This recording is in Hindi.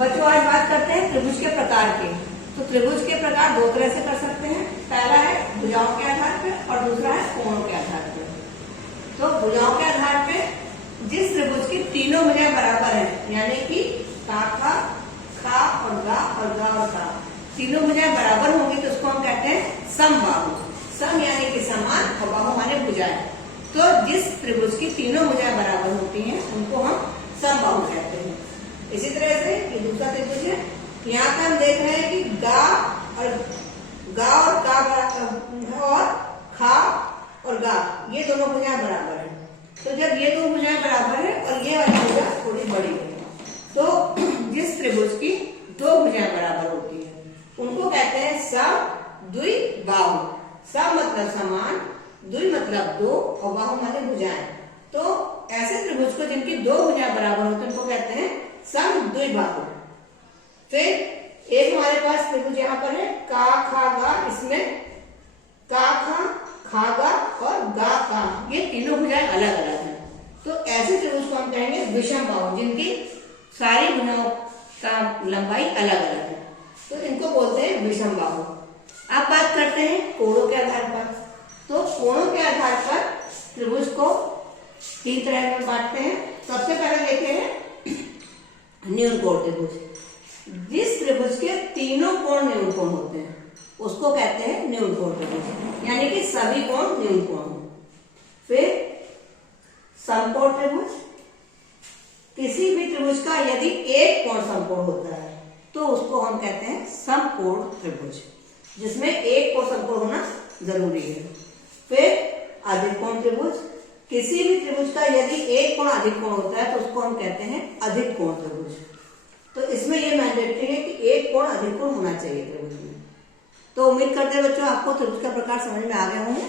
बच्चों आज बात करते हैं त्रिभुज के प्रकार के। तो त्रिभुज के प्रकार दो तरह से कर सकते हैं। पहला है भुजाओं के आधार पर और दूसरा है कोणों के आधार पर। तो भुजाओं के आधार पर जिस त्रिभुज की तीनों भुजाएं बराबर हैं, यानी कि का खा और गा और का तीनों भुजाएं बराबर होंगी तो उसको हम कहते हैं समबाहु। सम यानी कि समान और बाहु माने भुजाएं। तो जिस त्रिभुज की तीनों भुजाएं बराबर होती हैं उनको हम समबाहु कहते हैं। इसी तरह से ये दूसरा त्रिभुज है। यहाँ पे हम देख रहे हैं कि गा और का और खा और गा ये दोनों भुजाएं बराबर हैं। तो जब ये दो भुजाएं बराबर है और ये वाली भुजा थोड़ी बड़ी है, तो जिस त्रिभुज की दो भुजाएं बराबर होती है उनको कहते हैं समद्विबाहु। सम मतलब समान, द्वि मतलब दो और बाहु माने भुजाएं। तो ऐसे त्रिभुज को जिनकी दो भुजाएं बराबर होती है उनको कहते हैं समद्विबाहु। फिर एक हमारे पास त्रिभुज यहाँ पर है का खा गा। इसमें का खा गा और गा का ये तीनों भुजाएं अलग अलग हैं। तो ऐसे त्रिभुज को हम कहेंगे विषम बाहु, जिनकी सारी भुजाओं का लंबाई अलग अलग है, तो इनको बोलते हैं विषम बाहु। अब बात करते हैं कोणों के आधार पर। तो कोणों के आधार पर त्रिभुज को तीन तरह में बांटते हैं। सबसे पहले देखते हैं न्यून कोण त्रिभुज। जिस त्रिभुज के तीनों कोण न्यून कोण होते हैं उसको कहते हैं न्यून कोण त्रिभुज, यानी कि सभी कोण न्यून कोण हो। फिर समकोण त्रिभुज। किसी भी त्रिभुज का यदि एक कोण समकोण होता है तो उसको हम कहते हैं समकोण त्रिभुज, जिसमें एक कोण समकोण होना जरूरी है। फिर अधिक कोण त्रिभुज। किसी भी त्रिभुज का यदि एक कोण अधिक कोण होता है तो उसको हम कहते हैं अधिक कोण त्रिभुज। तो इसमें यह मैंडेटरी है कि एक कोण अधिक कोण होना चाहिए त्रिभुज में। तो उम्मीद करते हैं बच्चों आपको त्रिभुज का प्रकार समझ में आ गए होंगे।